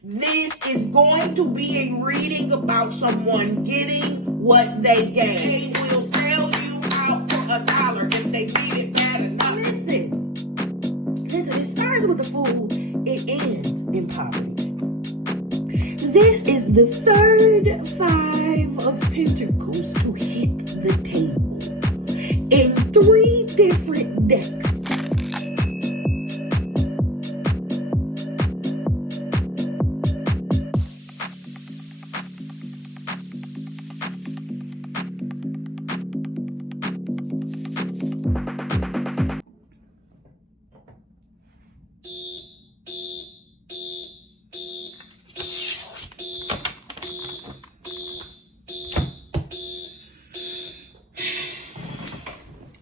This is going to be a reading about someone getting what they gave. They will sell you out for $1 if they did it bad enough. Listen, it starts with a fool, it ends in poverty. This is the third Five of Pentacles to hit the table in 3 different decks.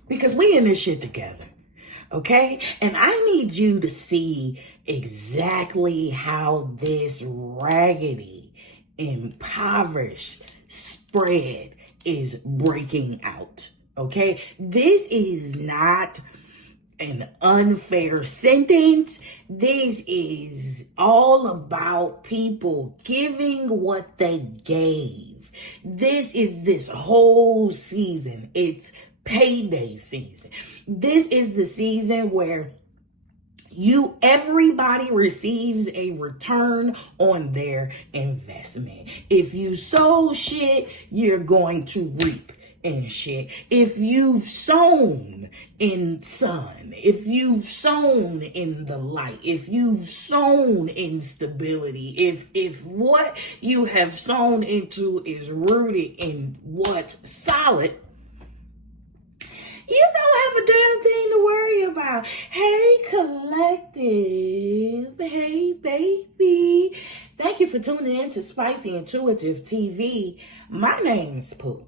Because we in this shit together, okay? And I need you to see exactly how this raggedy, impoverished spread is breaking out, okay? This is not an unfair sentence. This is all about people giving what they gave. This is this whole season. It's payday season. This is the season where everybody receives a return on their investment. If you sow shit, you're going to reap in shit. If you've sown in sun, if you've sown in the light, if you've sown in stability, if what you have sown into is rooted in what's solid, you don't have a damn thing to worry about. Hey, collective. Hey, baby. Thank you for tuning in to Spicy Intuitive TV. My name's Pooh,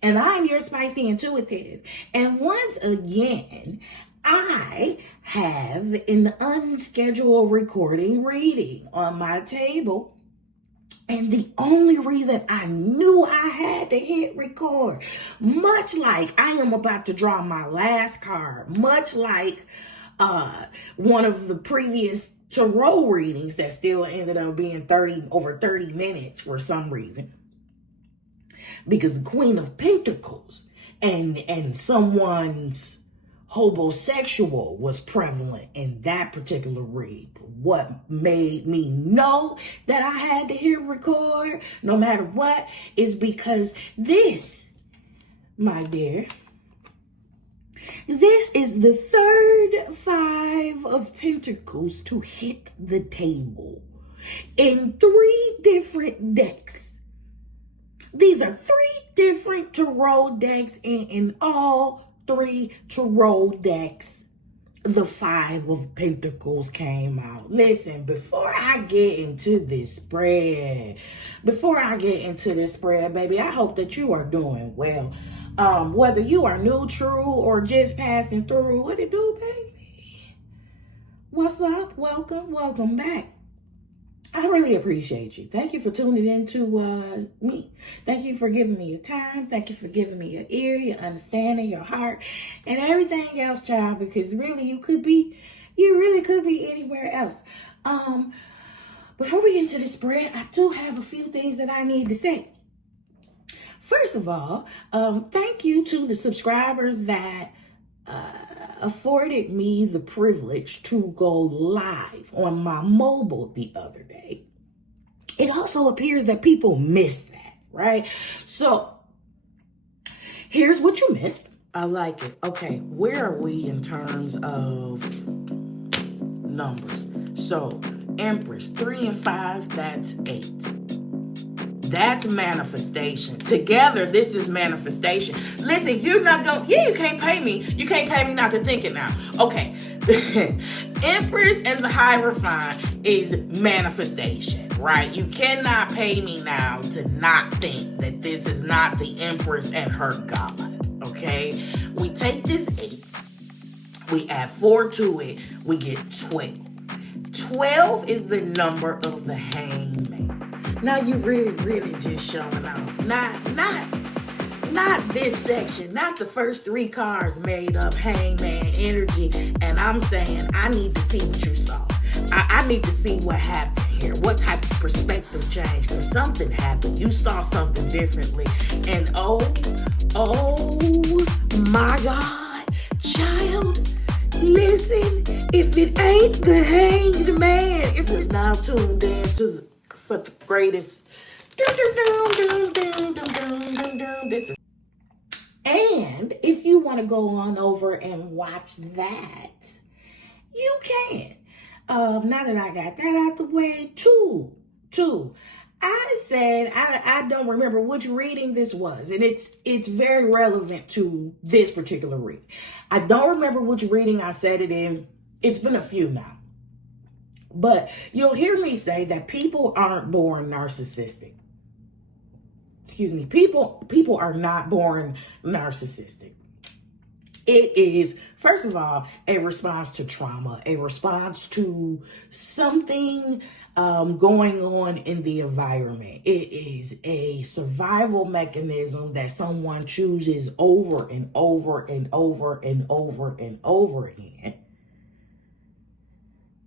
and I'm your Spicy Intuitive. And once again, I have an unscheduled recording reading on my table. And the only reason I knew I had to hit record, much like I am about to draw my last card, much like one of the previous tarot readings that still ended up being over 30 minutes for some reason, because the Queen of Pentacles and someone's homosexual was prevalent in that particular read. What made me know that I had to hit record no matter what is because this, my dear, this is the third Five of Pentacles to hit the table in 3 different decks. These are 3 different tarot decks, and in all 3 tarot decks, the Five of Pentacles came out. Listen, before I get into this spread, baby, I hope that you are doing well. Whether you are neutral or just passing through, what it do, baby? What's up? Welcome back. I really appreciate you. Thank you for tuning in to me. Thank you for giving me your time. Thank you for giving me your ear, your understanding, your heart, and everything else, child, because really you really could be anywhere else. Before we get into the spread, I do have a few things that I need to say. First of all, thank you to the subscribers that afforded me the privilege to go live on my mobile the other day. It also appears that people missed that, right? So here's what you missed. I like it. Okay, where are we in terms of numbers? So Empress, 3 and 5, that's 8. That's manifestation. Together, this is manifestation. Listen, you're not going, you can't pay me. You can't pay me not to think it now. Okay. Empress and the Hierophant is manifestation, right? You cannot pay me now to not think that this is not the Empress and her God, okay? We take this 8, we add 4 to it, we get 12. 12 is the number of the Hangman. Now you really just showing off. Not this section, not the first 3 cards made up Hangman energy. And I'm saying I need to see what you saw. I need to see what happened here. What type of perspective changed because something happened. You saw something differently. And oh my God, child, listen, if it ain't the hanged man, if you're now tuned in to for the greatest. This is, and if you want to go on over and watch that, you can. Now that I got that out the way, two. I said I don't remember which reading this was, and it's very relevant to this particular reading. I don't remember which reading I said it in. It's been a few now. But you'll hear me say that people aren't born narcissistic. Excuse me, people are not born narcissistic. It is, first of all, a response to trauma, a response to something going on in the environment. It is a survival mechanism that someone chooses over and over and over and over and over again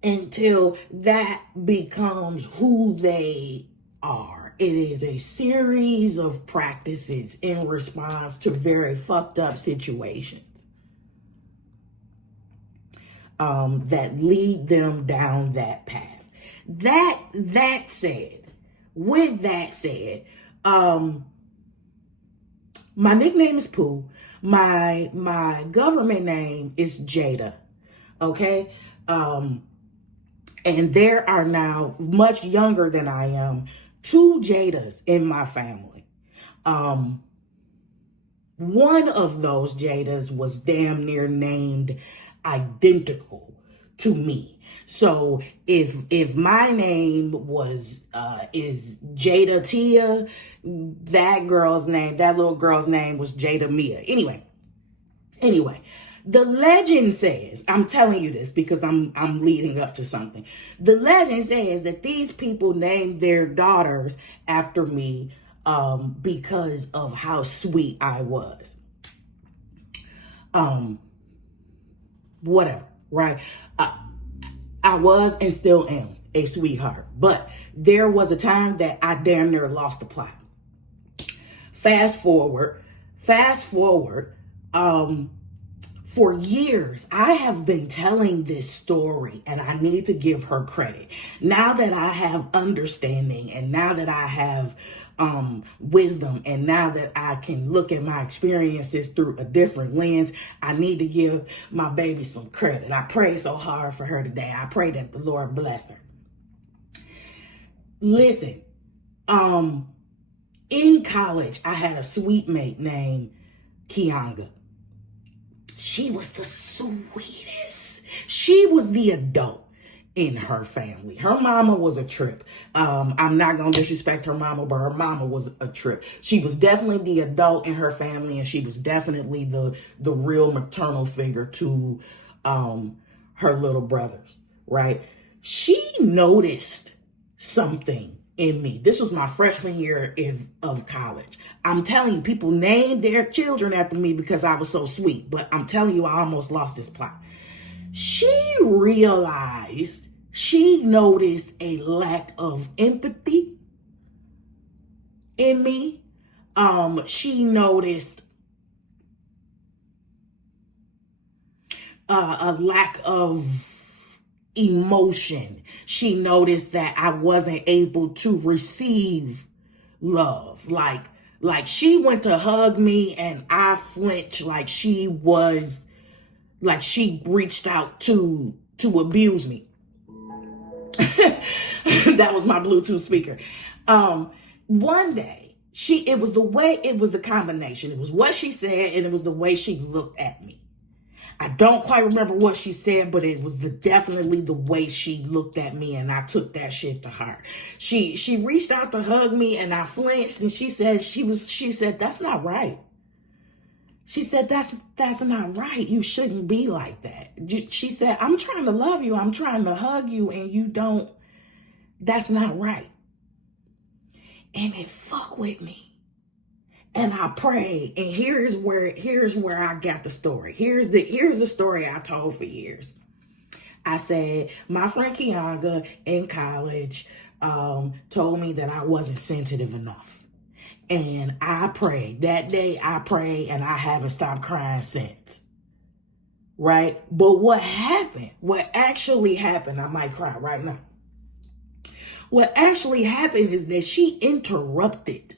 until that becomes who they are. It is a series of practices in response to very fucked up situations that lead them down that path. That said, with that said, my nickname is Pooh. My government name is Jada. Okay? And there are now, much younger than I am, 2 Jadas in my family. One of those Jadas was damn near named identical to me. So if my name is Jada Tia, that little girl's name was Jada Mia. Anyway, the legend says, I'm telling you this because I'm leading up to something. The legend says that these people named their daughters after me because of how sweet I was. Whatever, right? I was and still am a sweetheart, but there was a time that I damn near lost the plot. Fast forward, for years, I have been telling this story, and I need to give her credit. Now that I have understanding, and now that I have wisdom, and now that I can look at my experiences through a different lens, I need to give my baby some credit. I prayed so hard for her today. I pray that the Lord bless her. Listen, in college, I had a sweet mate named Kianga. She was the sweetest. She was the adult in her family. Her mama was a trip. I'm not going to disrespect her mama, but her mama was a trip. She was definitely the adult in her family, and she was definitely the real maternal figure to her little brothers, right? She noticed something in me. This was my freshman year of college. I'm telling you, people named their children after me because I was so sweet. But I'm telling you, I almost lost this plot. She noticed a lack of empathy in me. She noticed a lack of emotion. She noticed that I wasn't able to receive love. Like she went to hug me and I flinched like she reached out to abuse me. That was my Bluetooth speaker. One day, it was the combination. It was what she said and it was the way she looked at me. I don't quite remember what she said, but it was definitely the way she looked at me, and I took that shit to heart. She reached out to hug me, and I flinched, and she said, "That's not right." She said, that's not right. You shouldn't be like that. She said, "I'm trying to love you. I'm trying to hug you, and you don't. That's not right." And it fucked with me. And I prayed, and here's where I got the story. Here's the story I told for years. I said, my friend Kianga in college, told me that I wasn't sensitive enough. And I prayed. That day I prayed and I haven't stopped crying since. Right? But what actually happened, I might cry right now. What actually happened is that she interrupted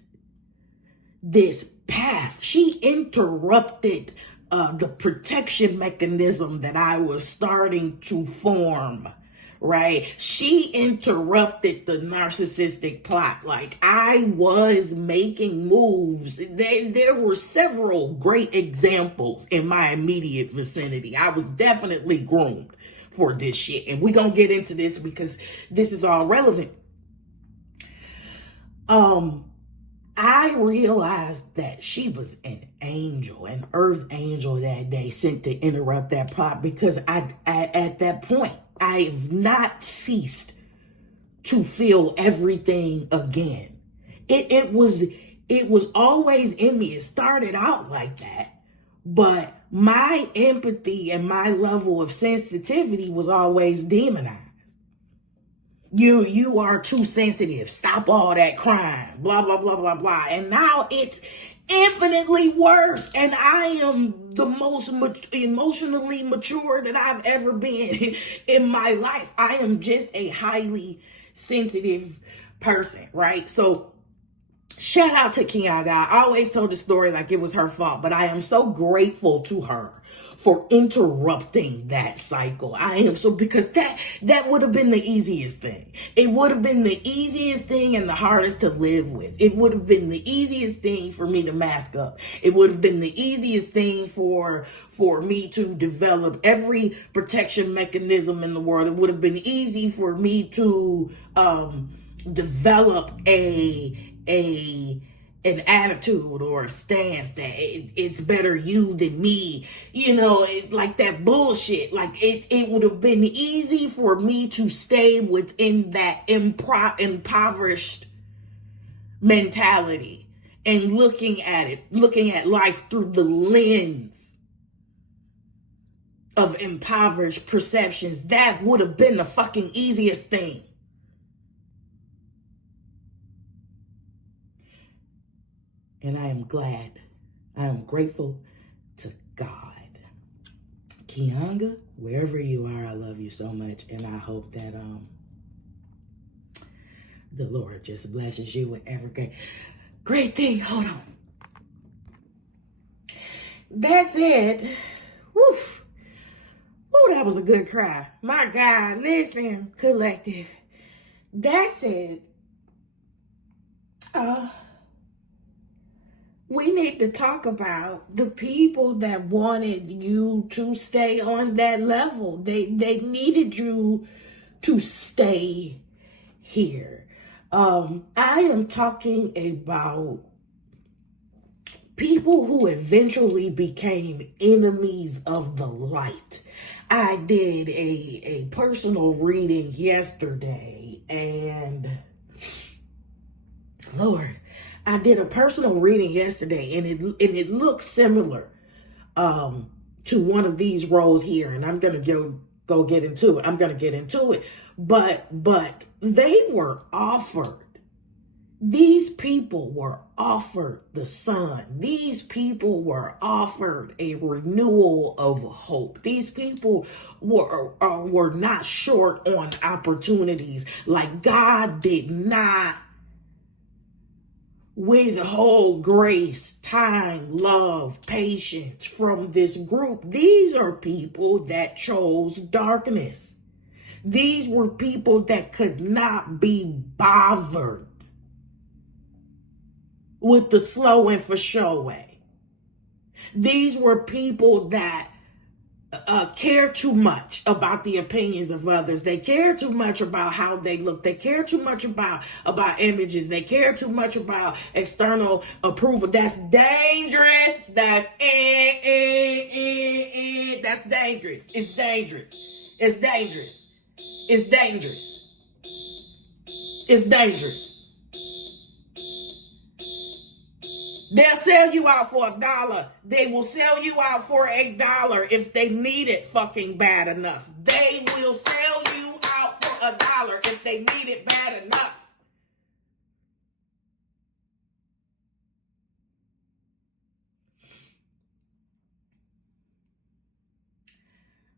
this path. She interrupted the protection mechanism that I was starting to form, right? She interrupted the narcissistic plot. Like, I was making moves. There were several great examples in my immediate vicinity. I was definitely groomed for this shit. And we're going to get into this because this is all relevant. I realized that she was an angel, an earth angel that day sent to interrupt that plot, because at that point, I've not ceased to feel everything again. It was always in me. It started out like that, but my empathy and my level of sensitivity was always demonized. You are too sensitive. Stop all that crying. Blah, blah, blah, blah, blah. And now it's infinitely worse. And I am the most emotionally mature that I've ever been in my life. I am just a highly sensitive person, right? So shout out to Kianga. I always told the story like it was her fault, but I am so grateful to her for interrupting that cycle. I am so, because that would have been the easiest thing. It would have been the easiest thing and the hardest to live with. It would have been the easiest thing for me to mask up. It would have been the easiest thing for me to develop every protection mechanism in the world. It would have been easy for me to develop an attitude or a stance that it's better you than me, like that bullshit. Like it would have been easy for me to stay within that impoverished mentality and looking at life through the lens of impoverished perceptions. That would have been the fucking easiest thing. And I am glad. I am grateful to God. Kianga, wherever you are, I love you so much. And I hope that the Lord just blesses you with every great thing. Hold on. That's it. Woo. Oh, that was a good cry. My God, listen, collective. That's it. We need to talk about the people that wanted you to stay on that level. They needed you to stay here. I am talking about people who eventually became enemies of the light. I did a personal reading yesterday, and Lord, I did a personal reading yesterday, and it looks similar to one of these roles here, and I'm gonna go get into it. I'm gonna get into it, but they were offered. These people were offered the sun. These people were offered a renewal of hope. These people were not short on opportunities. Like, God did not withhold grace, time, love, patience from this group. These are people that chose darkness. These were people that could not be bothered with the slow and for show way. These were people that care too much about the opinions of others. They care too much about how they look. They care too much about images. They care too much about external approval. That's dangerous. That's that's dangerous. It's dangerous. It's dangerous. It's dangerous. It's dangerous. They'll sell you out for $1. They will sell you out for $1 if they need it fucking bad enough. They will sell you out for $1 if they need it bad enough.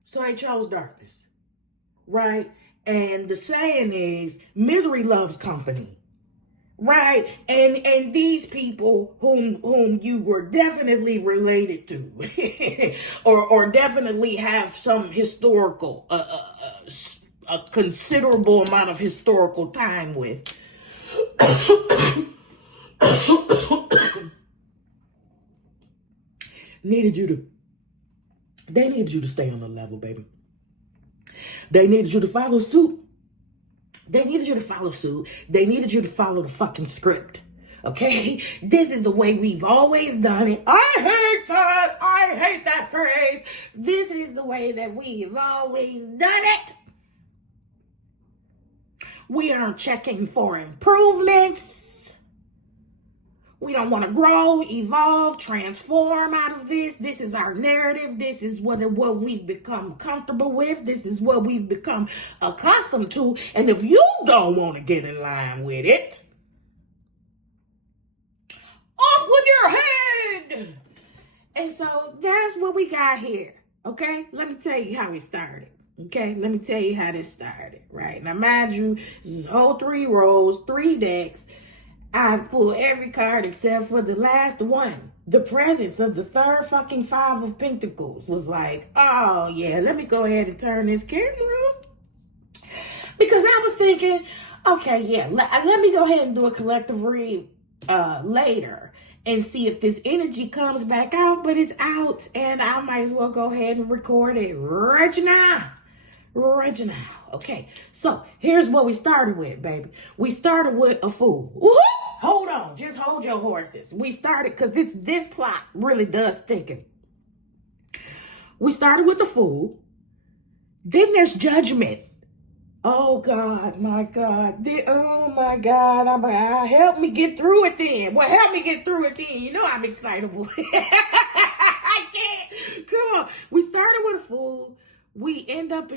So they chose darkness, right? And the saying is, misery loves company, right? And these people whom you were definitely related to, or definitely have some historical, a considerable amount of historical time with, they needed you to stay on the level, baby. They needed you to follow suit. They needed you to follow suit. They needed you to follow the fucking script. Okay? This is the way we've always done it. I hate that. I hate that phrase. This is the way that we've always done it. We aren't checking for improvements. We don't want to grow, evolve, transform out of this. This is our narrative. This is what we've become comfortable with. This is what we've become accustomed to. And if you don't want to get in line with it, off with your head. And so that's what we got here. Okay? Let me tell you how it started. Okay? Let me tell you how this started. Right? Now, mind you, this is whole 3 rows, 3 decks. I've pulled every card except for the last one. The presence of the third fucking 5 of Pentacles was like, oh yeah, let me go ahead and turn this camera on. Because I was thinking, okay, yeah, let me go ahead and do a collective read later and see if this energy comes back out, but it's out and I might as well go ahead and record it right now. Right now. Okay, so here's what we started with, baby. We started with a Fool. Woo-hoo! Hold on, just hold your horses. We started, because this plot really does thicken. We started with the Fool. Then there's Judgment. Oh God, my God. Oh my God. Help me get through it then. Well, help me get through it then. You know I'm excitable. I can't. Come on. We started with a Fool. We end up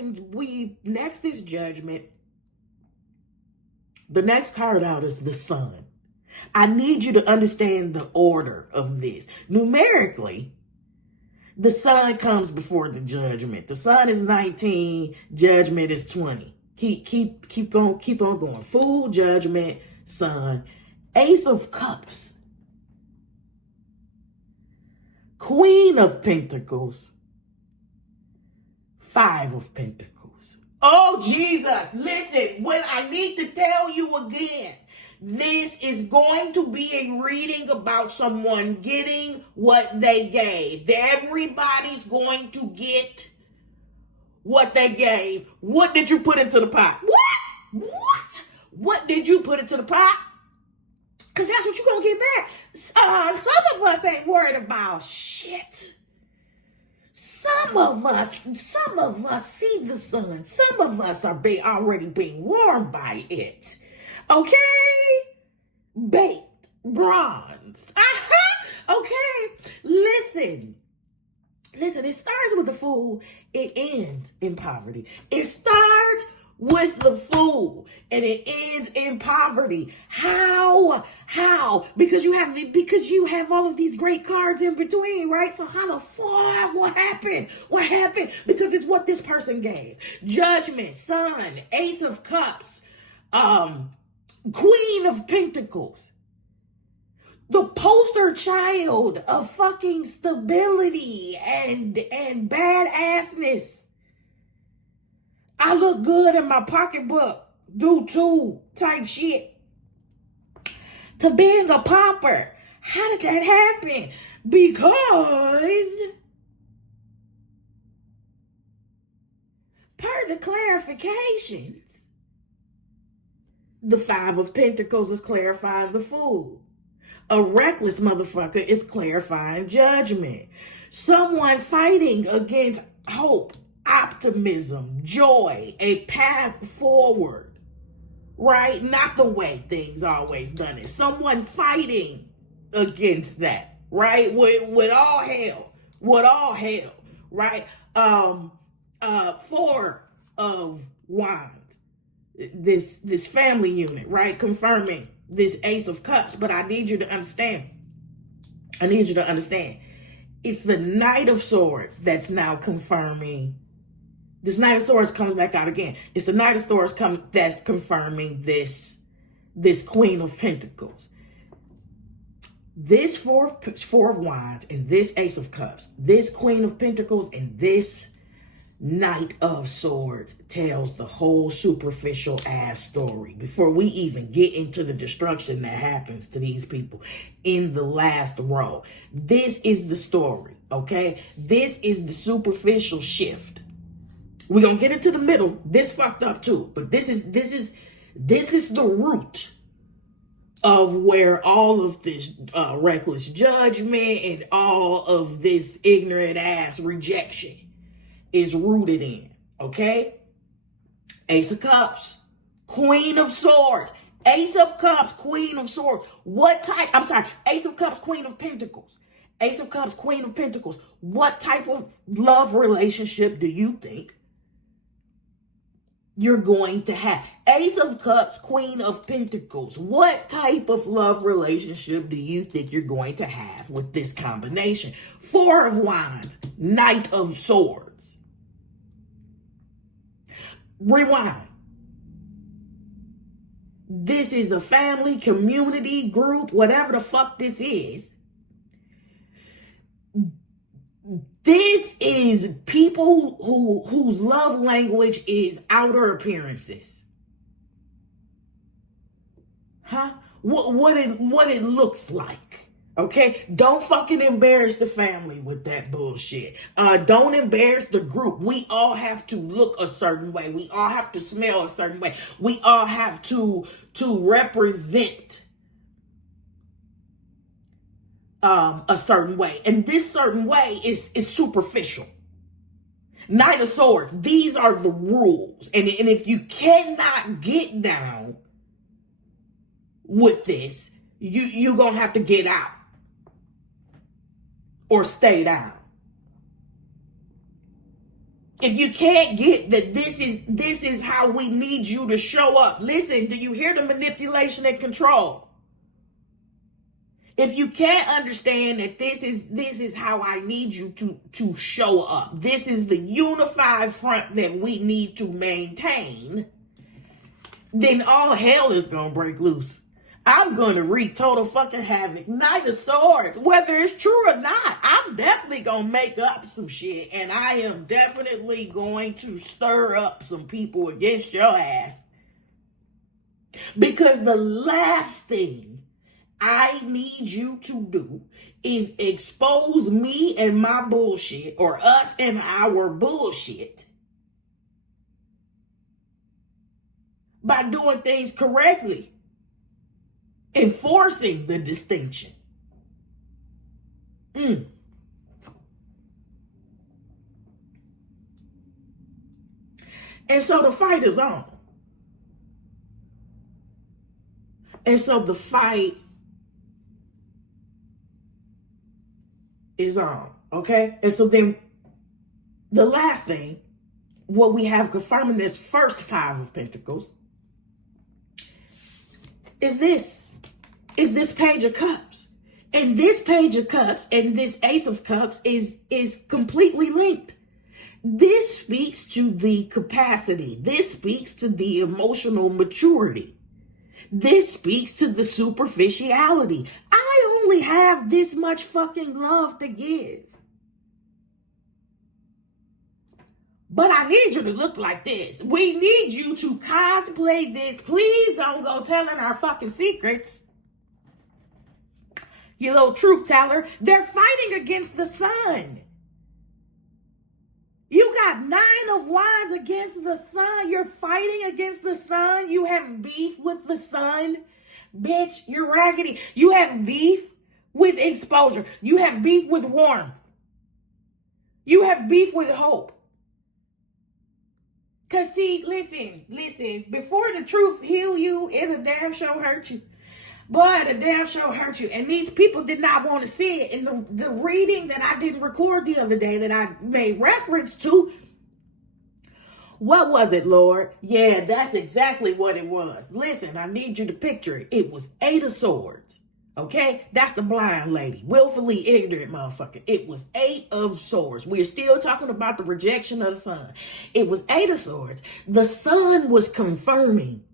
next is Judgment. The next card out is the Sun. I need you to understand the order of this. Numerically, the Sun comes before the Judgment. The Sun is 19, Judgment is 20. Keep on going. Fool, Judgment, Sun. Ace of Cups. Queen of Pentacles. 5 of Pentacles. Oh, Jesus. Listen, when I need to tell you again, this is going to be a reading about someone getting what they gave. Everybody's going to get what they gave. What did you put into the pot? What did you put into the pot? Because that's what you're going to get back. Some of us ain't worried about shit. Some of us see the sun. Some of us are already being warmed by it. Okay? Baked, bronzed. Okay? Listen, it starts with the Fool. It ends in poverty. It starts with the Fool and it ends in poverty. How? Because you have all of these great cards in between, right? So how the fuck? What happened? Because it's what this person gave. Judgment, Sun, Ace of Cups, Queen of Pentacles. The poster child of fucking stability and badassness. I look good in my pocketbook. Do too type shit. To being a pauper. How did that happen? Because per the clarifications, the 5 of Pentacles is clarifying the Fool. A reckless motherfucker is clarifying Judgment. Someone fighting against hope, optimism, joy, a path forward, right? Not the way things always done it. Someone fighting against that, right? With all hell, right? 4 of Wands. This family unit, right? Confirming this Ace of Cups. But I need you to understand. It's the Knight of Swords that's now confirming This Knight of Swords comes back out again. It's the Knight of Swords that's confirming this Queen of Pentacles. This Four of Wands and this Ace of Cups, this Queen of Pentacles and this Knight of Swords tells the whole superficial ass story before we even get into the destruction that happens to these people in the last row. This is the story, okay? This is the superficial shift. We're going to get into the middle. This fucked up too, but this is the root of where all of this reckless judgment and all of this ignorant ass rejection is rooted in, okay? Ace of Cups, Queen of Swords, Ace of Cups, Queen of Swords. Ace of Cups, Queen of Pentacles. Ace of Cups, Queen of Pentacles. What type of love relationship do you think you're going to have? Ace of Cups, Queen of Pentacles. What type of love relationship do you think you're going to have with this combination? Four of Wands, Knight of Swords. Rewind. This is a family, community, group, whatever the fuck this is. This is people whose love language is outer appearances. Huh? What it looks like. Okay? Don't fucking embarrass the family with that bullshit. Don't embarrass the group. We all have to look a certain way. We all have to smell a certain way. We all have to represent a certain way. And this certain way is superficial. Knight of Swords. These are the rules. And if you cannot get down with this, you're going to have to get out. Or stay down. If you can't get that this is how we need you to show up. Listen, do you hear the manipulation and control? If you can't understand that this is how I need you to show up. This is the unified front that we need to maintain. Then all hell is going to break loose. I'm going to wreak total fucking havoc. Knight of Swords. Whether it's true or not, I'm definitely going to make up some shit. And I am definitely going to stir up some people against your ass. Because the last thing I need you to do is expose me and my bullshit, or us and our bullshit, by doing things correctly. Enforcing the distinction. And so the fight is on. And so the fight is on. Okay? And so then the last thing, what we have confirming this first Five of Pentacles, is this Page of Cups. And this Page of Cups and this Ace of Cups is completely linked. This speaks to the capacity. This speaks to the emotional maturity. This speaks to the superficiality. I only have this much fucking love to give. But I need you to look like this. We need you to cosplay this. Please don't go telling our fucking secrets. You little truth teller. They're fighting against the sun. You got 9 of Wands against the sun. You're fighting against the sun. You have beef with the sun. Bitch, you're raggedy. You have beef with exposure. You have beef with warmth. You have beef with hope. Because see, listen, before the truth heal you, it'll damn sure hurt you. Boy, it'll damn sure hurt you. And these people did not want to see it. In the reading that I didn't record the other day that I made reference to, what was it, Lord? Yeah, that's exactly what it was. Listen, I need you to picture it. It was 8 of Swords, Okay, that's the blind lady, willfully ignorant motherfucker. It was 8 of swords. We're still talking about the rejection of the sun. It was 8 of swords. The sun was confirming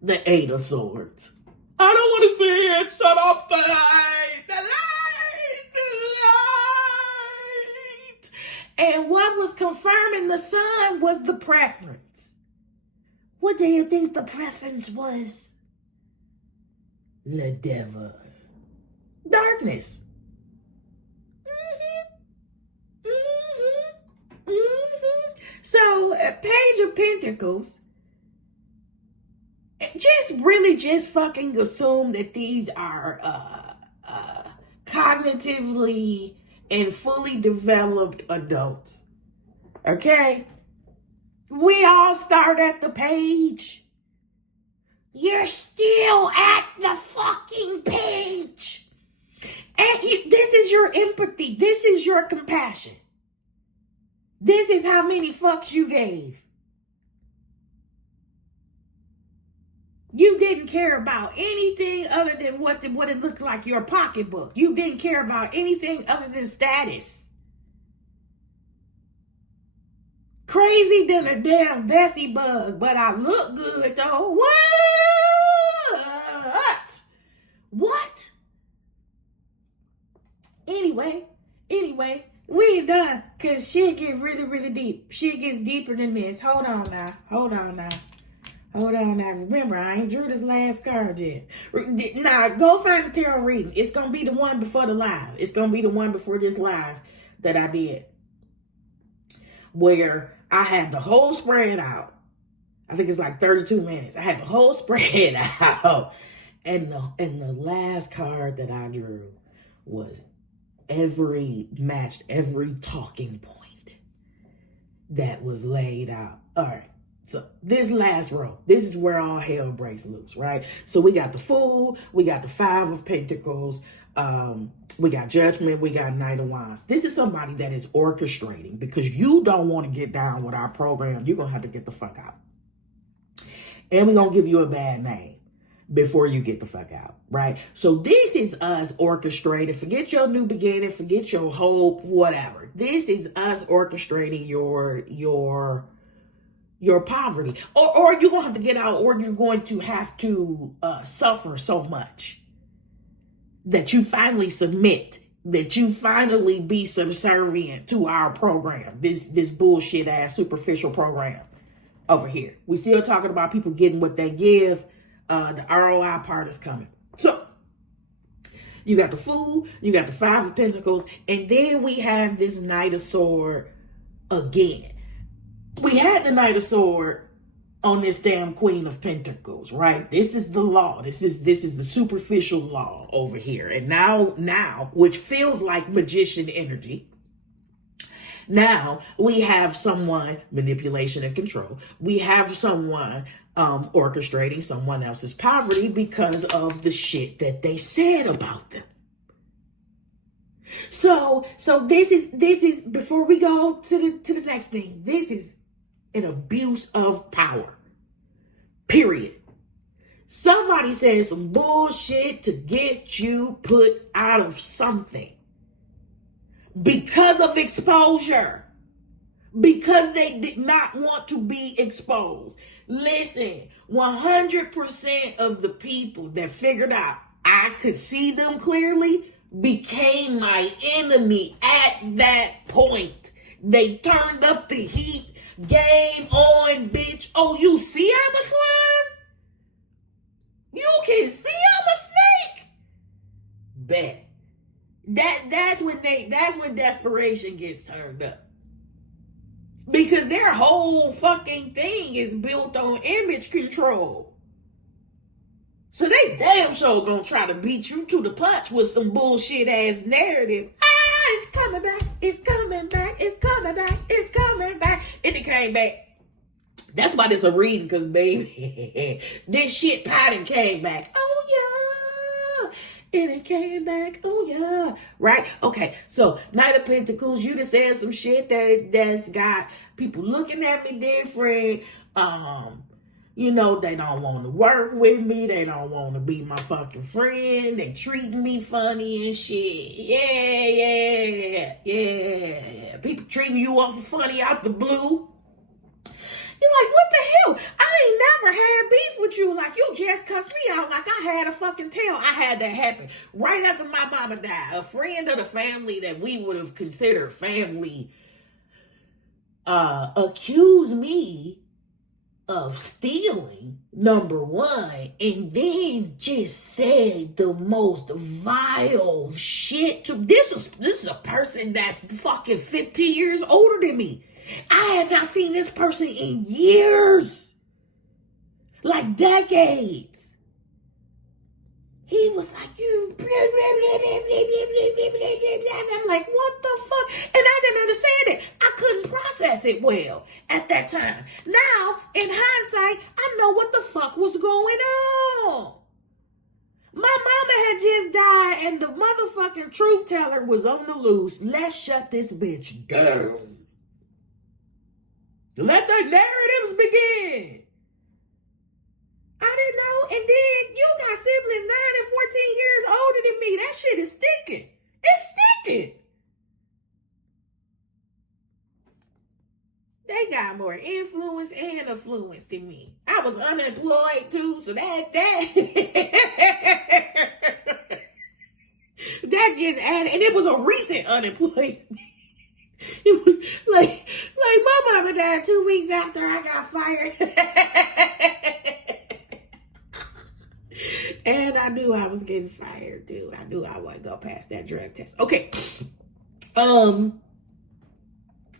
the 8 of swords. I don't want to see it. Shut off the light. The light. The light. And what was confirming the sun was the preference. What do you think the preference was? The devil. Darkness. So, Page of Pentacles, just fucking assume that these are cognitively and fully developed adults. Okay? We all start at the page. You're still at the fucking page. And this is your empathy. This is your compassion. This is how many fucks you gave. You didn't care about anything other than what it looked like, your pocketbook. You didn't care about anything other than status. Crazy than a damn Bessie bug, but I look good though. What? Anyway, we ain't done, because shit get really, really deep. Shit gets deeper than this. Hold on now. Remember, I ain't drew this last card yet. Now, go find the tarot reading. It's going to be the one before the live. It's going to be the one before this live that I did, where I had the whole spread out. I think it's like 32 minutes. I had the whole spread out. And the last card that I drew was matched every talking point that was laid out. All right. So this last row, this is where all hell breaks loose, right? So we got the Fool, we got the 5 of Pentacles, we got Judgment, we got Knight of Wands. This is somebody that is orchestrating, because you don't want to get down with our program. You're going to have to get the fuck out. And we're going to give you a bad name before you get the fuck out, right? So this is us orchestrating. Forget your new beginning, forget your hope, whatever. This is us orchestrating your poverty, or you're going to have to get out, or you're going to have to suffer so much that you finally submit, that you finally be subservient to our program, this bullshit ass superficial program over here. We still talking about people getting what they give. The ROI part is coming. So you got the Fool, you got the 5 of Pentacles, and then we have this Knight of Sword again. We had the Knight of Sword on this damn Queen of Pentacles, right? This is the law. This is the superficial law over here. And now, which feels like magician energy, now we have someone, manipulation and control. We have someone orchestrating someone else's poverty because of the shit that they said about them. So this is before we go to the next thing, this is an abuse of power. Period. Somebody said some bullshit to get you put out of something because of exposure, because they did not want to be exposed. Listen, 100% of the people that figured out I could see them clearly became my enemy at that point. They turned up the heat. Game on, bitch. Oh, you see I'm a slime? You can see I'm a snake? Bet. That's when desperation gets turned up. Because their whole fucking thing is built on image control. So they damn sure gonna try to beat you to the punch with some bullshit ass narrative. It's coming back, it's coming back, it's coming back, it's coming back. And it came back. That's why this a reading, because baby, this shit pattern came back. Oh yeah. And it came back. Oh yeah. Right? Okay. So Knight of Pentacles, you just said some shit that's got people looking at me different. You know, they don't want to work with me. They don't want to be my fucking friend. They treating me funny and shit. Yeah. People treating you all funny out the blue. You're like, what the hell? I ain't never had beef with you. Like, you just cussed me out like I had a fucking tail. I had that happen right after my mama died. A friend of the family that we would have considered family accused me of stealing, number one, and then just said the most vile shit to this is a person that's fucking 15 years older than me. I have not seen this person in years, like decades. He was like, you, blah, blah, blah, blah, blah, blah, blah, blah, blah. And I'm like, what the fuck? And I didn't understand it. I couldn't process it well at that time. Now, in hindsight, I know what the fuck was going on. My mama had just died and the motherfucking truth teller was on the loose. Let's shut this bitch down. Let the narratives begin. I didn't know. And then you got siblings 9 and 14 years older than me. That shit is sticking. It's sticking. They got more influence and affluence than me. I was unemployed too, so that that just added, and it was a recent unemployment. It was like my mama died 2 weeks after I got fired. And I knew I was getting fired too. I knew I wouldn't go past that drug test. Okay.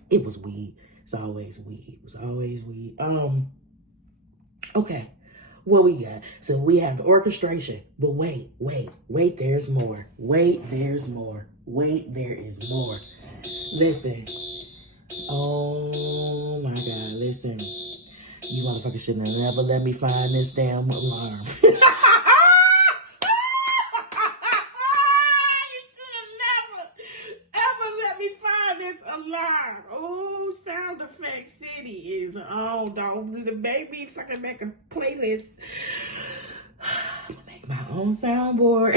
It was weed. It's always weed. It was always weed. Okay. What we got? So we have the orchestration. But wait, there's more. Wait, there is more. Listen. Oh my God, listen. You motherfuckers shouldn't have never let me find this damn alarm. You should have never, ever let me find this alarm. Oh, Sound Effect City is on, dog. Make me fucking make a playlist. I'm gonna make my own soundboard.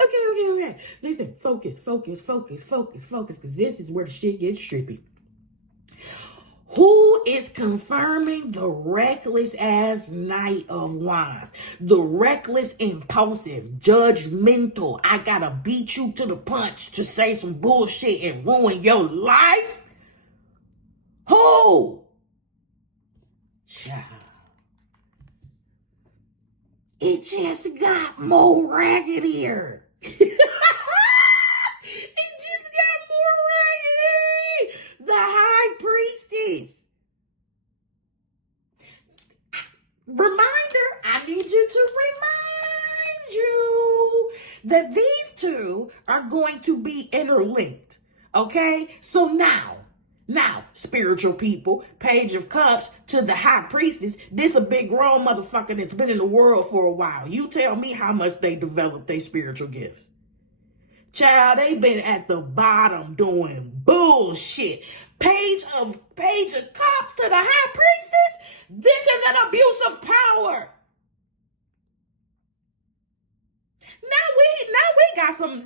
Okay. Listen, focus, because this is where the shit gets trippy. Who is confirming the reckless ass Knight of Wands? The reckless, impulsive, judgmental, I gotta beat you to the punch to say some bullshit and ruin your life? Who? Child. It just got more raggedier. It just got more raggedy. The High Priestess. Reminder, I need you to remind you that these two are going to be interlinked. Okay? So now, spiritual people, Page of Cups to the High Priestess, this a big grown motherfucker that's been in the world for a while. You tell me how much they developed their spiritual gifts. Child, they been at the bottom doing bullshit. Page of Cups to the High Priestess, this is an abuse of power.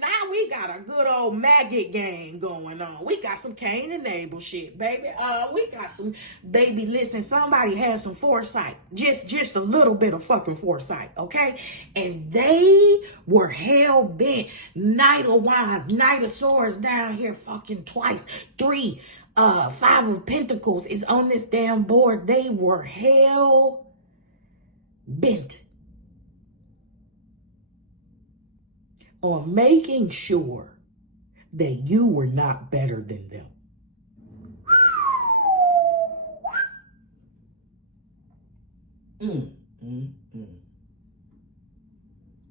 Now we got a good old maggot game going on. We got some Cain and Abel shit, baby. We got some, baby, listen, somebody had some foresight. Just a little bit of fucking foresight, okay? And they were hell-bent. Knight of Wands, Knight of Swords down here fucking twice. 3, 5 of Pentacles is on this damn board. They were hell-bent on making sure that you were not better than them.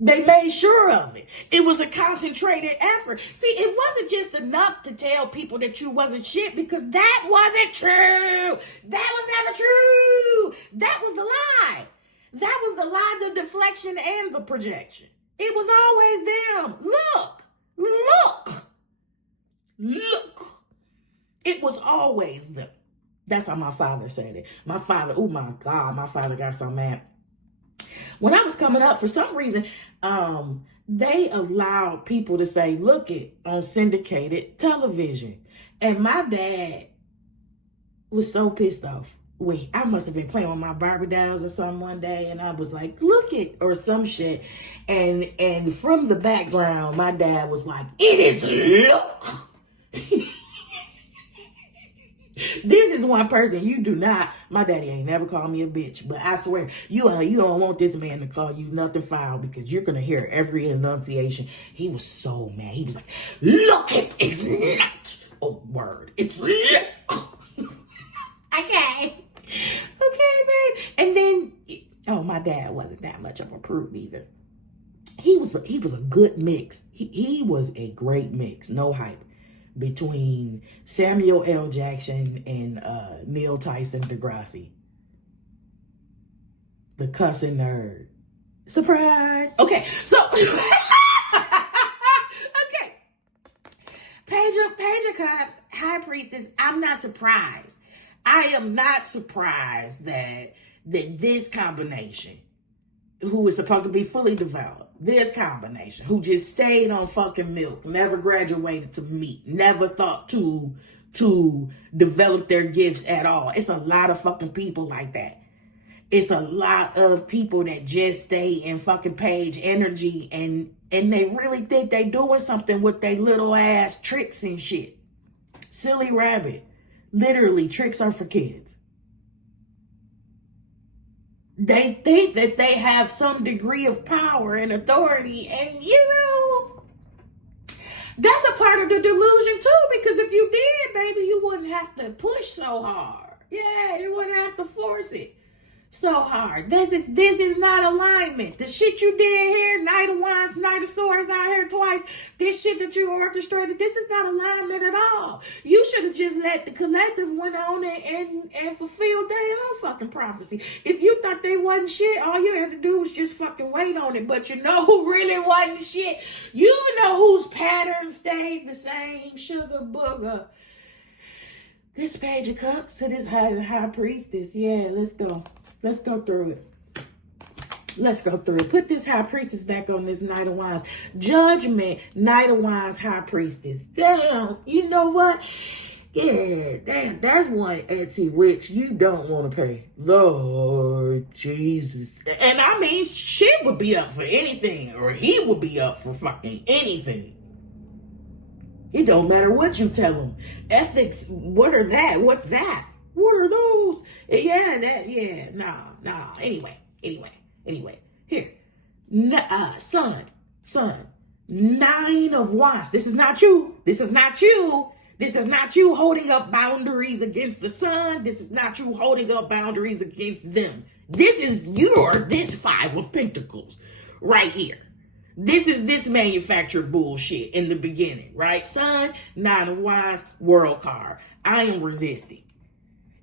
They made sure of it. It was a concentrated effort. See, it wasn't just enough to tell people that you wasn't shit, because that wasn't true. That was never true. That was the lie. That was the lie, the deflection, and the projection. It was always them. Look. It was always them. That's how my father said it. My father, oh my God, my father got so mad. When I was coming up, for some reason, they allowed people to say, look it, on syndicated television. And my dad was so pissed off. Wait, I must have been playing with my Barbie dolls or something one day, and I was like, look it, or some shit. And from the background, my dad was like, it is look. This is one person you do not, my daddy ain't never called me a bitch, but I swear, you don't want this man to call you nothing foul, because you're going to hear every enunciation. He was so mad. He was like, look, it is not a word. It's look. Okay. Okay, babe. And then, oh, my dad wasn't that much of a prude either. He was a good mix. He was a great mix, no hype, between Samuel L. Jackson and Neil Tyson DeGrassi. The cussing nerd. Surprise. Okay, so okay. Pager Cups, High Priestess, I'm not surprised. I am not surprised that this combination, who is supposed to be fully developed, this combination, who just stayed on fucking milk, never graduated to meat, never thought to develop their gifts at all. It's a lot of fucking people like that. It's a lot of people that just stay in fucking page energy and they really think they doing something with their little ass tricks and shit. Silly rabbit. Literally, tricks are for kids. They think that they have some degree of power and authority, and that's a part of the delusion too, because if you did, baby, you wouldn't have to push so hard. Yeah, you wouldn't have to force it so hard. This is not alignment. The shit you did here, Knight of Wands, Knight of Swords out here twice, this shit that you orchestrated, this is not alignment at all. You should have just let the collective went on and fulfilled their own fucking prophecy. If you thought they wasn't shit, all you had to do was just fucking wait on it. But you know who really wasn't shit? You know whose pattern stayed the same, sugar booger. This Page of Cups to this high priestess. Yeah, let's go. Let's go through it. Let's go through it. Put this High Priestess back on this Knight of Wands. Judgment, Knight of Wands, High Priestess. Damn, you know what? Yeah, damn, that's one Etsy witch you don't want to pay. Lord Jesus. And I mean, shit would be up for anything, or he would be up for fucking anything. It don't matter what you tell him. Ethics, what are that? What's that? What are those? Yeah, no. Anyway. Here. Son. 9 of Wands. This is not you. This is not you holding up boundaries against the sun. This is not you holding up boundaries against them. This is this 5 of Pentacles right here. This is this manufactured bullshit in the beginning, right? Sun, 9 of Wands, World card. I am resisting.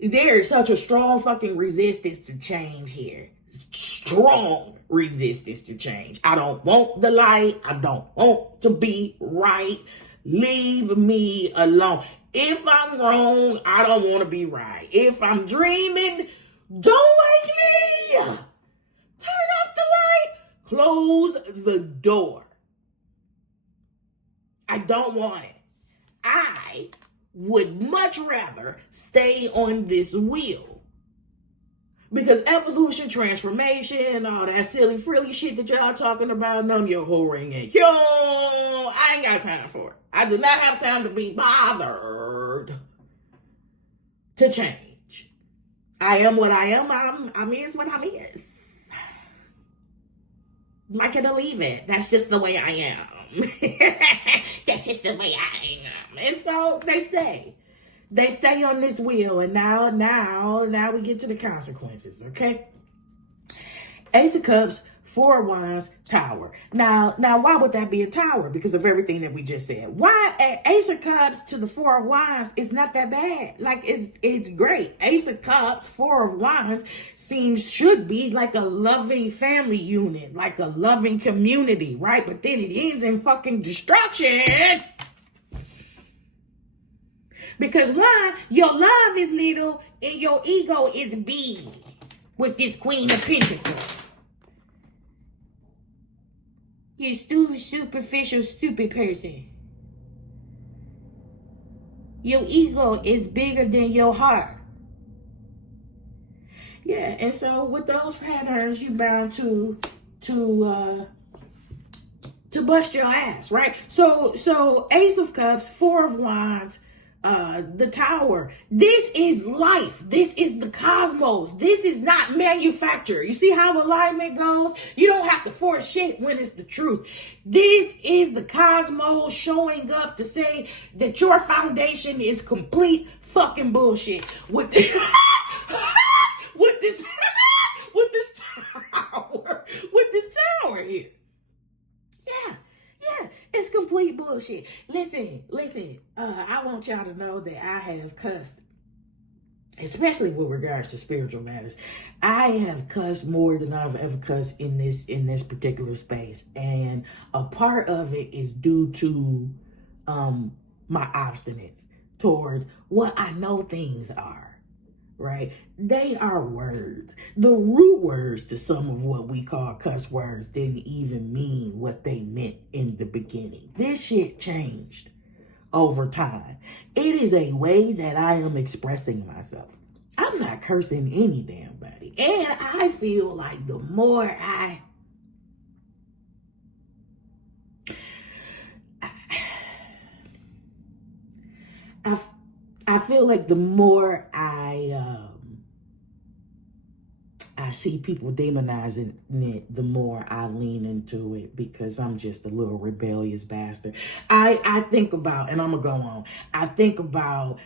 There is such a strong fucking resistance to change here. Strong resistance to change. I don't want the light. I don't want to be right. Leave me alone. If I'm wrong, I don't want to be right. If I'm dreaming, don't wake me. Turn off the light. Close the door. I don't want it. I would much rather stay on this wheel, because evolution, transformation, all that silly frilly shit that y'all talking about, none of your whole ring ain't. I ain't got time for it. I do not have time to be bothered to change. I am what I am. I'm is what I'm is. Like it or leave it. That's just the way I am. That's just the way I am. And so they stay on this wheel, and now we get to the consequences. Okay. Ace of Cups, 4 of Wands, Tower. Now why would that be a tower? Because of everything that we just said. Why Ace of Cups to the 4 of Wands is not that bad. Like it's great. Ace of Cups, 4 of Wands should be like a loving family unit, like a loving community, right? But then it ends in fucking destruction. Because one, your love is little and your ego is big with this Queen of Pentacles. You stupid, superficial, stupid person. Your ego is bigger than your heart. Yeah, and so with those patterns, you bound to bust your ass, right? So Ace of Cups, Four of Wands, the Tower. This is life. This is the cosmos. This is not manufactured. You see how alignment goes? You don't have to force shit when it's the truth. This is the cosmos showing up to say that your foundation is complete fucking bullshit. With this, with this tower here. Yeah, it's complete bullshit. Listen, I want y'all to know that I have cussed, especially with regards to spiritual matters. I have cussed more than I've ever cussed in this particular space. And a part of it is due to my obstinance toward what I know things are. Right? They are words. The root words to some of what we call cuss words didn't even mean what they meant in the beginning. This shit changed over time. It is a way that I am expressing myself. I'm not cursing any damn body. And I feel like the more I feel like the more I see people demonizing it, the more I lean into it because I'm just a little rebellious bastard. I think about, and I'm gonna go on, I think about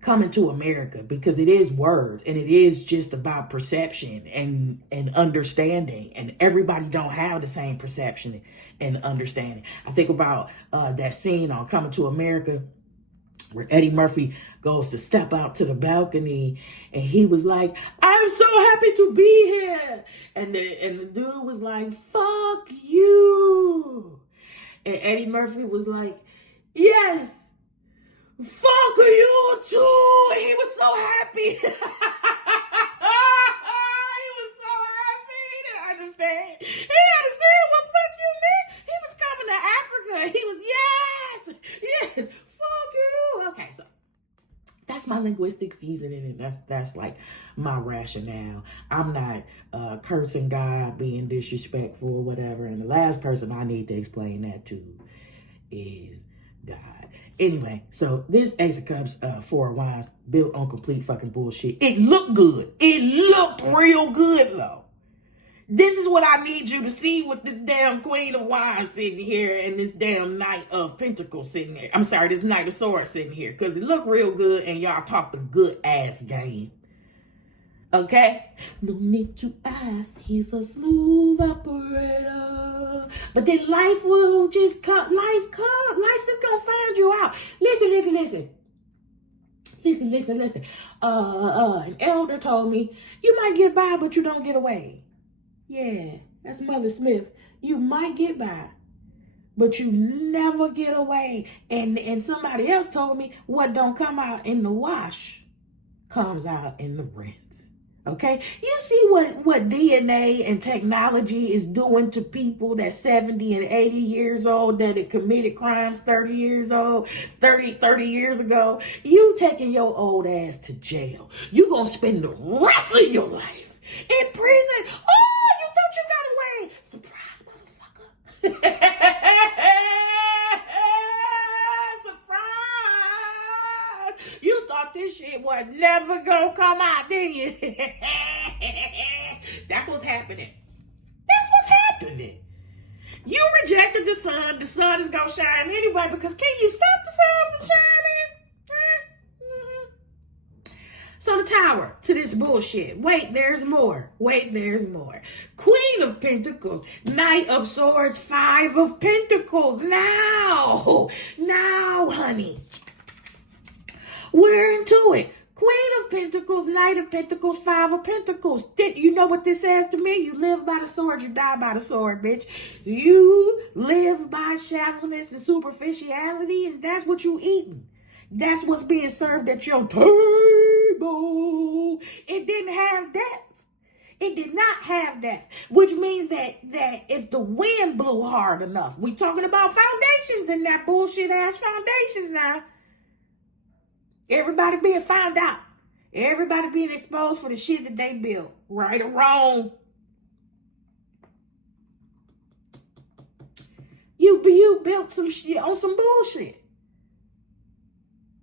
coming to America because it is words and it is just about perception and understanding, and everybody don't have the same perception and understanding. I think about that scene on Coming to America where Eddie Murphy goes to step out to the balcony and he was like, I'm so happy to be here. And the dude was like, fuck you. And Eddie Murphy was like, yes, fuck you too. And he was so happy. He was so happy. He didn't understand. He didn't understand what fuck you meant. He was coming to Africa. He was, yes. Okay, so that's my linguistic seasoning, and that's like my rationale. I'm not cursing God, being disrespectful or whatever. And the last person I need to explain that to is God. Anyway, so this Ace of Cups, Four of Wands, built on complete fucking bullshit. It looked good. It looked real good though. This is what I need you to see with this damn Queen of Wands sitting here and this damn Knight of Pentacles sitting there. I'm sorry, this Knight of Swords sitting here. Because it looked real good and y'all talked a good ass game. Okay? No need to ask. He's a smooth operator. But then life will just come. Life is going to find you out. Listen. An elder told me, you might get by, but you don't get away. Yeah, that's Mother Smith. You might get by, but you never get away. And somebody else told me what don't come out in the wash comes out in the rinse. Okay? You see what DNA and technology is doing to people that's 70 and 80 years old that had committed crimes 30 years years ago. You taking your old ass to jail. You gonna spend the rest of your life in prison. Oh, you thought you got away. Surprise, motherfucker. Surprise. You thought this shit was never gonna come out, didn't you? That's what's happening. You rejected the sun. The sun is gonna shine anyway, because can you stop the sun from shining? So the Tower to this bullshit. Wait, there's more. Queen of Pentacles, Knight of Swords, Five of Pentacles. Now, honey, we're into it. Queen of Pentacles, Knight of Pentacles, Five of Pentacles. You know what this says to me? You live by the sword, you die by the sword, bitch. You live by shallowness and superficiality, and that's what you eating. That's what's being served at your table. It didn't have depth. It did not have depth, which means that if the wind blew hard enough, we talking about foundations and that bullshit ass foundations now. Everybody being found out. Everybody being exposed for the shit that they built, right or wrong. You built some shit on some bullshit.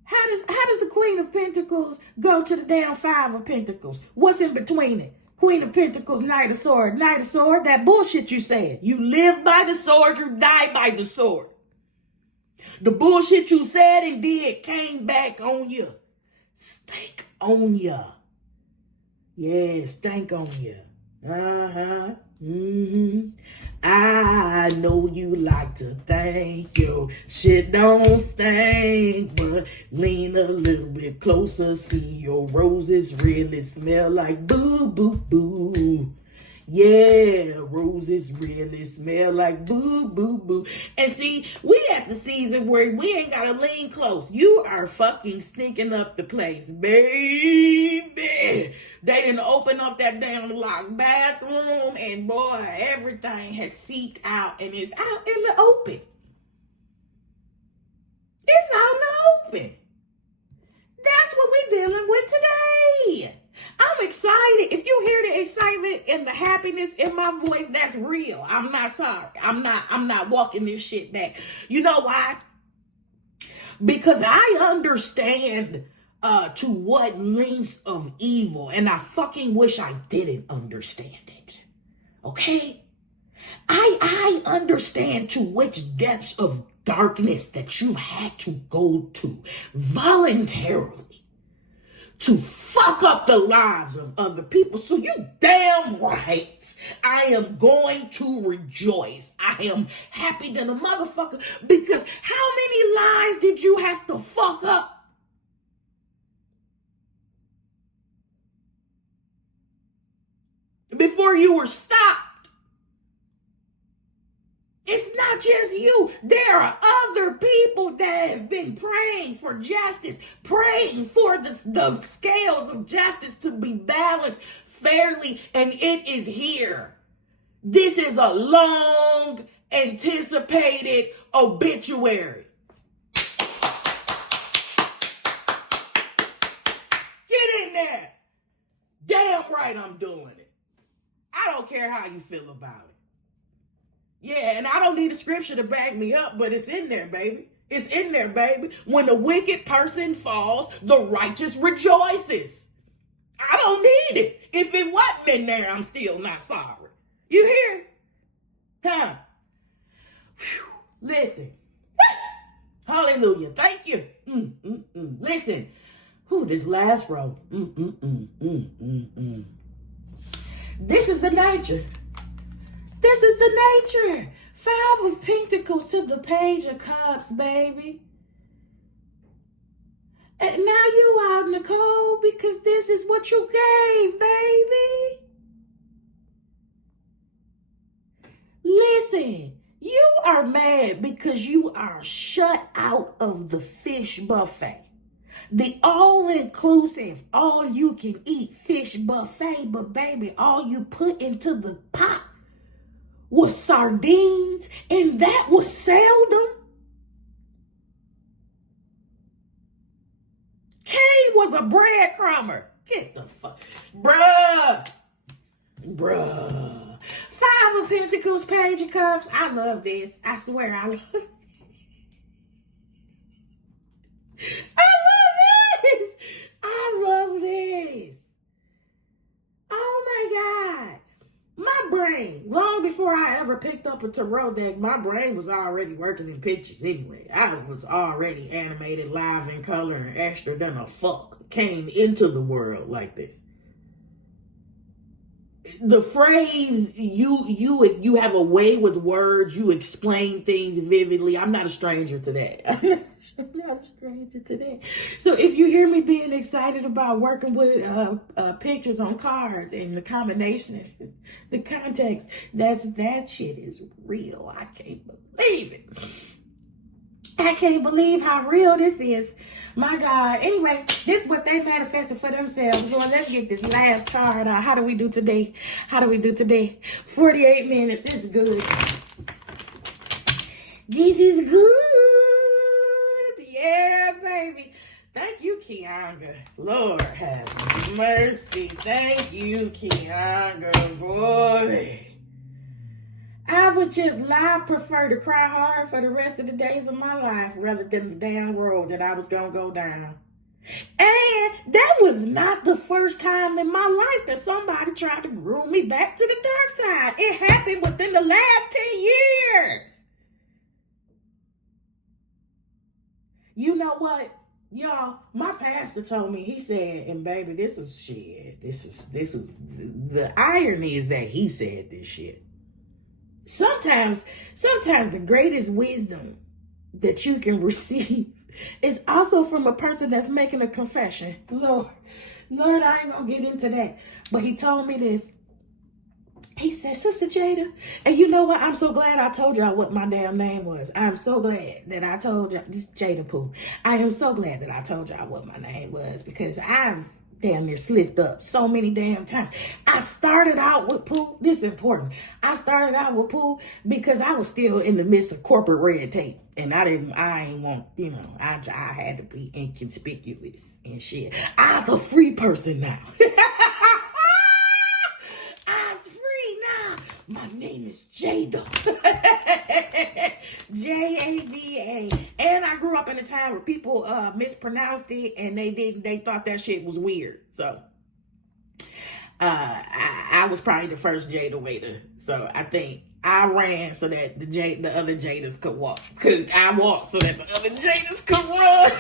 How does the Queen of Pentacles go to the damn Five of Pentacles? What's in between it? Queen of Pentacles, Knight of Sword. Knight of Sword, that bullshit you said. You live by the sword, you die by the sword. The bullshit you said and did came back on you. Stank on you. Yeah, stank on you. Uh-huh. Mm-hmm. I know you like to think your shit don't stink, but lean a little bit closer, see your roses really smell like boo, boo, boo. Yeah, roses really smell like boo, boo, boo. And see, we at the season where we ain't gotta lean close. You are fucking stinking up the place, baby. They didn't open up that damn locked bathroom, and boy, everything has seeped out and is out in the open. It's out in the open. That's what we're dealing with today. I'm excited. If you hear the excitement and the happiness in my voice, that's real. I'm not sorry. I'm not walking this shit back. You know why? Because I understand to what lengths of evil, and I fucking wish I didn't understand it. Okay? I understand to which depths of darkness that you had to go to voluntarily to fuck up the lives of other people. So you damn right, I am going to rejoice. I am happy than a motherfucker, because how many lives did you have to fuck up before you were stopped? It's not just you. There are other people that have been praying for justice, praying for the scales of justice to be balanced fairly, and it is here. This is a long anticipated obituary. Get in there. Damn right I'm doing it. I don't care how you feel about it. Yeah, and I don't need a scripture to back me up, but it's in there, baby. It's in there, baby. When the wicked person falls, the righteous rejoices. I don't need it. If it wasn't in there, I'm still not sorry. You hear? Huh? Whew. Listen. Hallelujah. Thank you. Listen. Whew, this last row. This is the nature. This is the nature. Five of Pentacles to the Page of Cups, baby. And now you out, Nicole, because this is what you gave, baby. Listen, you are mad because you are shut out of the fish buffet. The all-inclusive, all-you-can-eat fish buffet, but baby, all you put into the pot was sardines, and that was seldom. Cain was a breadcrumber. Get the fuck. Bruh. Five of Pentacles, Page of Cups. I love this. I swear I love it. I love this. Oh my God. My brain, long before I ever picked up a tarot deck, my brain was already working in pictures anyway. I was already animated, live in color, and extra than a fuck came into the world like this. The phrase, you have a way with words, you explain things vividly. I'm not a stranger to that. I'm not a stranger to that. So if you hear me being excited about working with pictures on cards and the combination, the context, that shit is real. I can't believe it. I can't believe how real this is. My God. Anyway, this is what they manifested for themselves. Lord, let's get this last card out. How do we do today? 48 minutes. This is good. This is good. Yeah, baby. Thank you, Kianga. Lord have mercy. Thank you, Kianga. Boy. I would just prefer to cry hard for the rest of the days of my life rather than the damn road that I was going to go down. And that was not the first time in my life that somebody tried to groom me back to the dark side. It happened within the last 10 years. You know what? Y'all, my pastor told me, he said, and baby, this was shit. This is the irony is that he said this shit. Sometimes the greatest wisdom that you can receive is also from a person that's making a confession. Lord, I ain't gonna get into that. But he told me this. He said, Sister Jada, and you know what? I'm so glad I told y'all what my damn name was. I'm so glad that I told y'all. This is Jada Pooh. I am so glad that I told y'all what my name was because I've damn near slipped up so many damn times. I started out with Pooh. This is important. I started out with Pooh because I was still in the midst of corporate red tape. And I ain't want, I had to be inconspicuous and shit. I was a free person now. I was free now. My name is Jada. Jada. And I grew up in a time where people mispronounced it and they thought that shit was weird. So I was probably the first Jada waiter. So I think I ran so that the other Jadas could walk. Because I walked so that the other Jadas could run.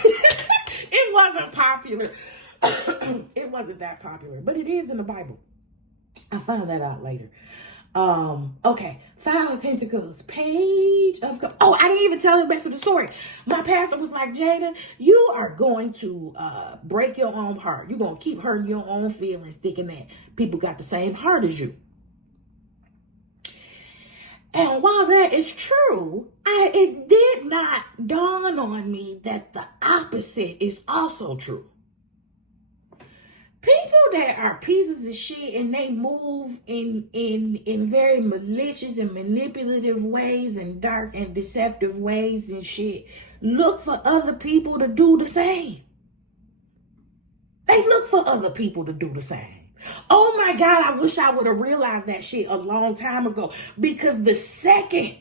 It wasn't popular. It wasn't that popular. But it is in the Bible. I found that out later. Okay. 5 of Pentacles. Page of Cups. Oh, I didn't even tell the rest of the story. My pastor was like, Jada, you are going to break your own heart. You're going to keep hurting your own feelings, thinking that people got the same heart as you. And while that is true, it did not dawn on me that the opposite is also true. People that are pieces of shit and they move in very malicious and manipulative ways and dark and deceptive ways and shit look for other people to do the same. They look for other people to do the same. Oh my God, I wish I would have realized that shit a long time ago. Because the second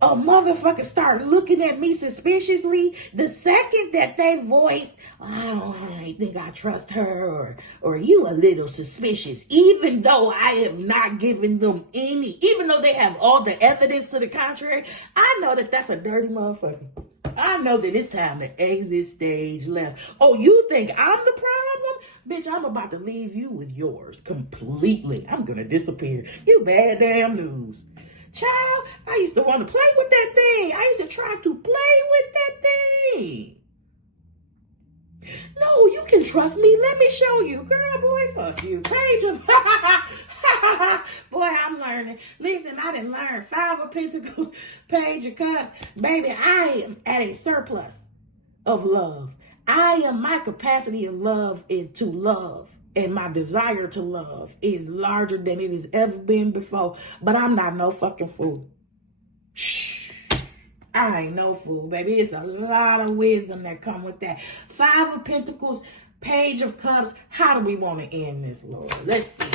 a motherfucker start looking at me suspiciously, the second that they voice, I think I trust her, or you a little suspicious, even though I have not given them any, even though they have all the evidence to the contrary, I know that that's a dirty motherfucker. I know that it's time to exit stage left. Oh, you think I'm the problem? Bitch, I'm about to leave you with yours completely. I'm going to disappear. You bad damn news. Child, I used to want to play with that thing. I used to try to play with that thing. No, you can trust me. Let me show you. Girl, boy, fuck you. Page of... Boy, I'm learning. Listen, I didn't learn. 5 of Pentacles, Page of Cups. Baby, I am at a surplus of love. My capacity of love is to love. And my desire to love is larger than it has ever been before. But I'm not no fucking fool. Shh. I ain't no fool, baby. It's a lot of wisdom that come with that. 5 of Pentacles, Page of Cups. How do we want to end this, Lord? Let's see.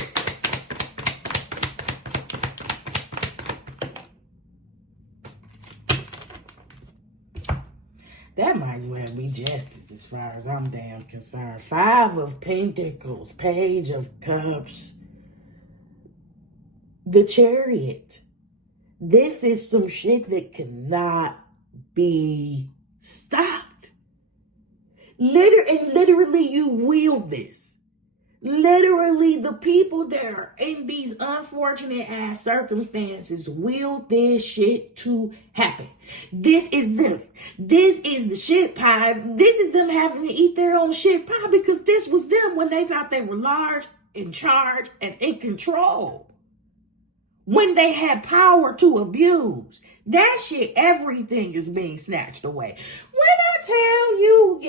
That might as well be justice as far as I'm damn concerned. 5 of Pentacles, Page of Cups, the Chariot. This is some shit that cannot be stopped. Literally, you wield this. Literally, the people that are in these unfortunate ass circumstances will this shit to happen. This is them. This is the shit pie. This is them having to eat their own shit pie because this was them when they thought they were large, in charge, and in control. When they had power to abuse. That shit, everything is being snatched away. When I tell you,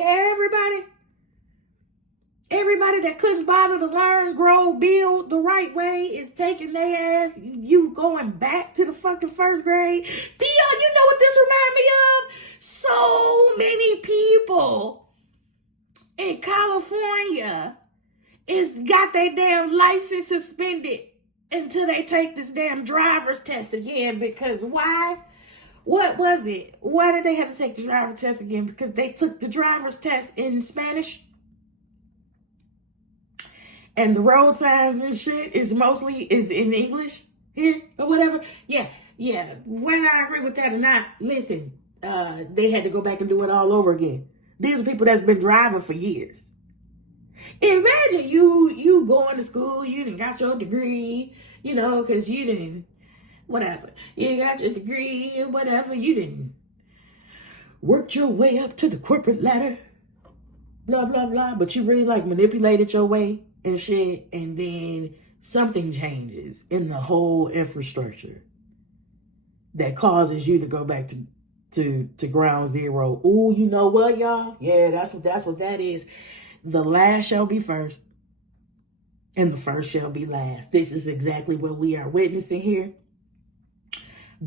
everybody that couldn't bother to learn, grow, build the right way is taking their ass, you going back to the fucking first grade. Dion, you know what this reminds me of? So many people in California is got their damn license suspended until they take this damn driver's test again. Because why? What was it? Why did they have to take the driver's test again? Because they took the driver's test in Spanish. And the road signs and shit is in English here or whatever. Yeah. Whether I agree with that or not, listen, they had to go back and do it all over again. These are people that's been driving for years. Imagine you going to school, you done got your degree, because you didn't, whatever. You got your degree or whatever, you didn't worked your way up to the corporate ladder, blah, blah, blah. But you really manipulated your way and shit, and then something changes in the whole infrastructure that causes you to go back to ground zero. Oh, you know what, y'all? Yeah, that's what that is. The last shall be first, and the first shall be last. This is exactly what we are witnessing here.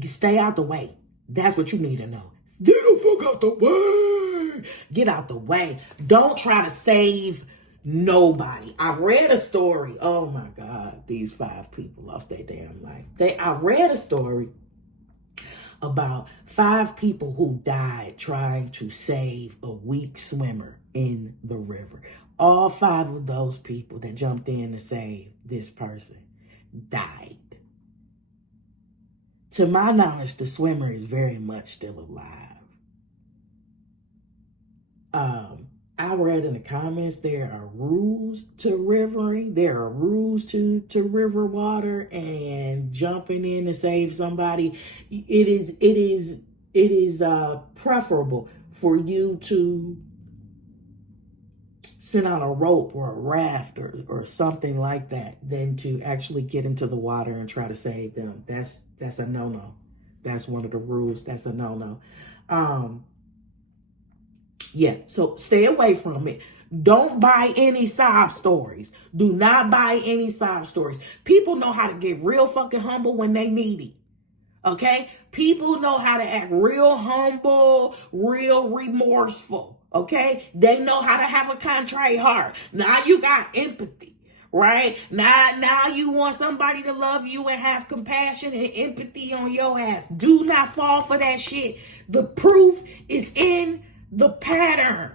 Stay out the way. That's what you need to know. Get the fuck out the way. Get out the way. Don't try to save nobody. I read a story. Oh my God, these 5 people lost their damn life. I read a story about 5 people who died trying to save a weak swimmer in the river. All 5 of those people that jumped in to save this person died. To my knowledge, the swimmer is very much still alive. I read in the comments there are rules to rivering. There are rules to river water and jumping in to save somebody. It is preferable for you to send out a rope or a raft or something like that than to actually get into the water and try to save them. That's a no-no. That's one of the rules. That's a no-no. Yeah, so stay away from it. Don't buy any sob stories. Do not buy any sob stories. People know how to get real fucking humble when they needy. Okay? People know how to act real humble, real remorseful. Okay? They know how to have a contrite heart. Now you got empathy, right? Now you want somebody to love you and have compassion and empathy on your ass. Do not fall for that shit. The proof is in the pattern.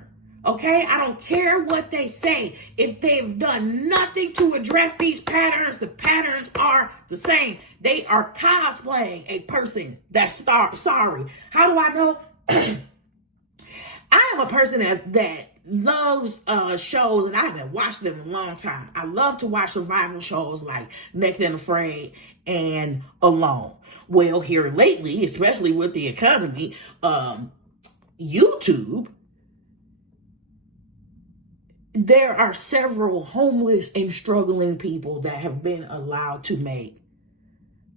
Okay? I don't care what they say. If they've done nothing to address these patterns, the patterns are the same. They are cosplaying a person that's sorry. How do I know? I am a person that loves shows, and I haven't watched them in a long time. I love to watch survival shows like Naked and Afraid and Alone. Well, here lately, especially with the economy, YouTube, there are several homeless and struggling people that have been allowed to make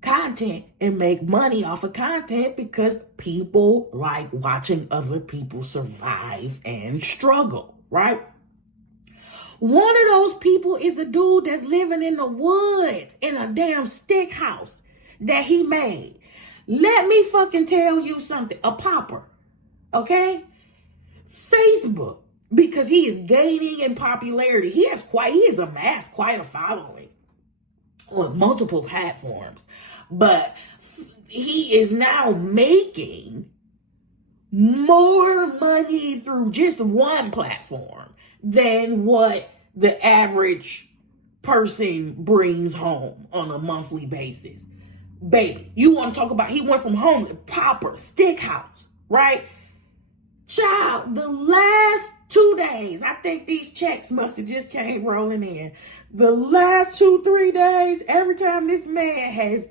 content and make money off of content because people like watching other people survive and struggle, right? One of those people is a dude that's living in the woods in a damn stick house that he made. Let me fucking tell you something. A pauper. Okay? Facebook, because he is gaining in popularity. He has amassed quite a following on multiple platforms. But he is now making more money through just one platform than what the average person brings home on a monthly basis. Baby, you want to talk about, he went from home to pauper, stick house, right? Child, the last 2 days, I think these checks must have just came rolling in. The last 2-3 days, every time this man has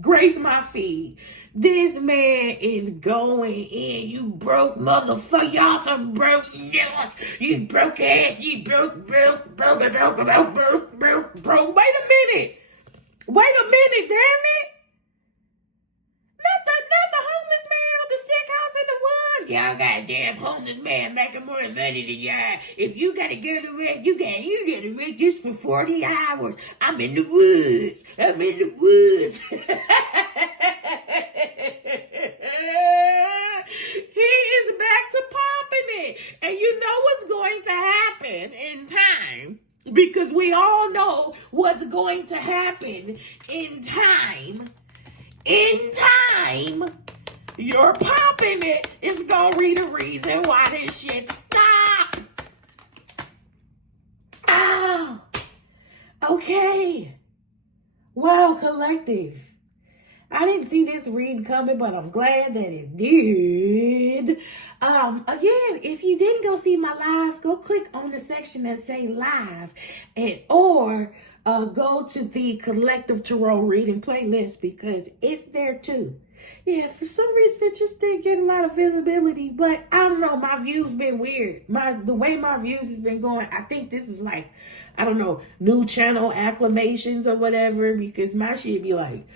graced my feed, this man is going in. You broke motherfucker, y'all some broke ass. You broke ass, you broke. Wait a minute, damn it. Not the y'all goddamn homeless man making more money than y'all. If you gotta get a rent, you gotta rent this for 40 hours. I'm in the woods. He is back to popping it. And you know what's going to happen in time. Because we all know what's going to happen in time. In time, you're popping it. It's gonna be the reason why this shit stop. Oh, okay. Wow, collective. I didn't see this reading coming, but I'm glad that it did. Again, if you didn't go see my live, go click on the section that say live, or go to the Collective Tarot reading playlist because it's there too. Yeah, for some reason it just didn't get a lot of visibility, but I don't know, my views been weird. The way my views has been going, I think this is like, I don't know, new channel acclamations or whatever, because my shit be like,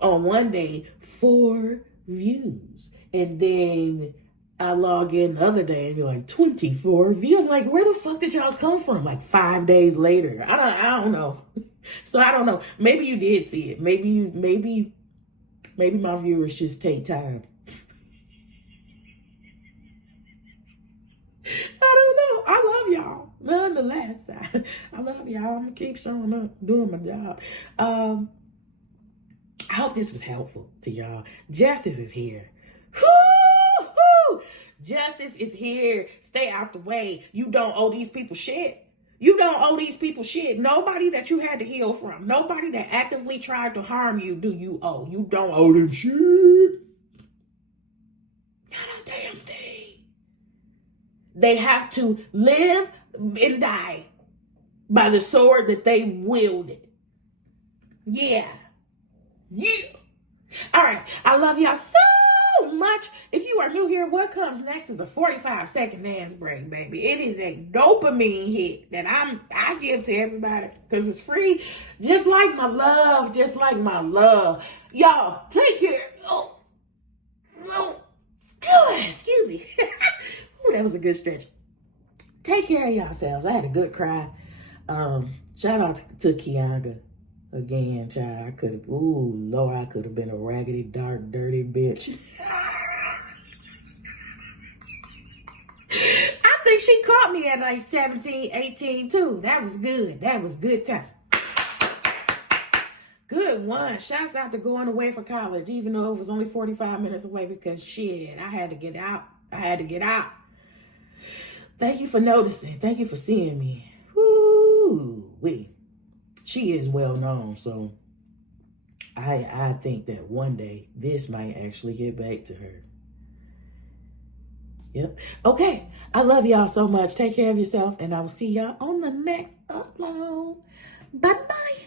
on one day, 4 views. And then I log in the other day and be like, 24 views. I'm like, where the fuck did y'all come from? Like 5 days later. I don't know. So I don't know. Maybe you did see it. Maybe my viewers just take time. I don't know. I love y'all. Nonetheless, I love y'all. I'm gonna keep showing up, doing my job. I hope this was helpful to y'all. Justice is here. Woo-hoo! Justice is here. Stay out the way. You don't owe these people shit. You don't owe these people shit. Nobody that you had to heal from. Nobody that actively tried to harm you do you owe. You don't owe them shit. Not a damn thing. They have to live and die by the sword that they wielded. Yeah. Yeah. All right. I love y'all so much. If you are new here, what comes next is a 45-second dance break, baby. It is a dopamine hit that I give to everybody because it's free. Just like my love. Just like my love. Y'all, take care. Oh, good. Excuse me. Ooh, that was a good stretch. Take care of yourselves. I had a good cry. Shout out to Kianga. Again, child, I could have, Lord, I could have been a raggedy, dark, dirty bitch. I think she caught me at like 17, 18 too. That was good. That was good time. Good one. Shouts out to going away for college, even though it was only 45 minutes away because shit, I had to get out. Thank you for noticing. Thank you for seeing me. Woo-wee. She is well known, so I think that one day this might actually get back to her. Yep. Okay. I love y'all so much. Take care of yourself, and I will see y'all on the next upload. Bye-bye.